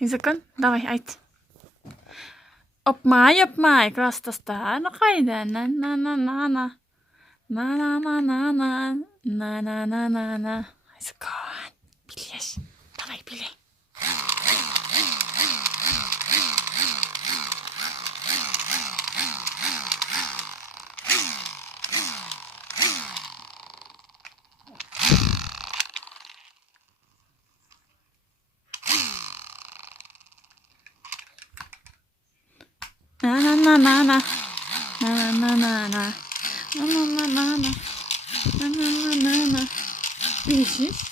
Закон, давай, айт. Opmai, klastastaa. No kayda, na. Закон, билешь. Давай, били. На. Видишь?